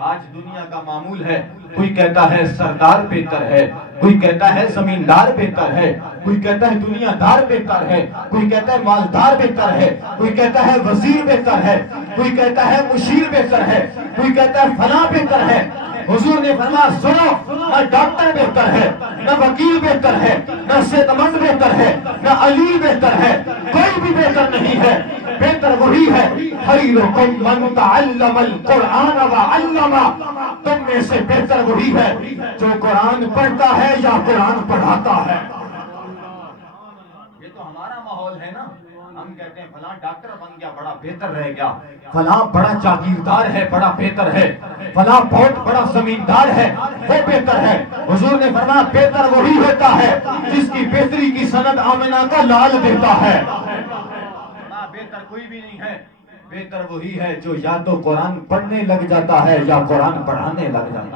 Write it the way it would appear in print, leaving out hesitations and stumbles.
آج دنیا کا معمول ہے، کوئی کہتا ہے سردار بہتر ہے، کوئی کہتا ہے زمیندار بہتر ہے، کوئی کہتا ہے دنیا دار بہتر ہے، کوئی کہتا ہے مالدار بہتر ہے، کوئی کہتا ہے وزیر بہتر ہے، کوئی کہتا ہے مشیر بہتر ہے، کوئی کہتا ہے فلاں بہتر ہے۔ حضور نے فرمایا سنو، نہ ڈاکٹر بہتر ہے، نہ وکیل بہتر ہے، نہ صحت مند بہتر ہے، نہ علی بہتر ہے، کوئی بھی بہتر نہیں ہے، بہتر وہی ہے۔ خیرکم من تعلم القرآن وعلمہ، تم میں سے بہتر وہی ہے جو قرآن پڑھتا ہے یا قرآن پڑھاتا ہے۔ یہ تو ہمارا ماحول ہے نا، ہم کہتے ہیں فلاں ڈاکٹر بن گیا بڑا بہتر رہ گیا، فلاں بڑا جاگیردار ہے بڑا بہتر ہے، فلاں بہت بڑا زمیندار ہے وہ بہتر ہے۔ حضور نے فرمایا بہتر وہی ہوتا ہے جس کی بہتری کی سند آمنہ کا لال دیتا ہے۔ بہتر کوئی بھی نہیں ہے، بہتر وہی ہے جو یا تو قرآن پڑھنے لگ جاتا ہے یا قرآن پڑھانے لگ جاتا ہے۔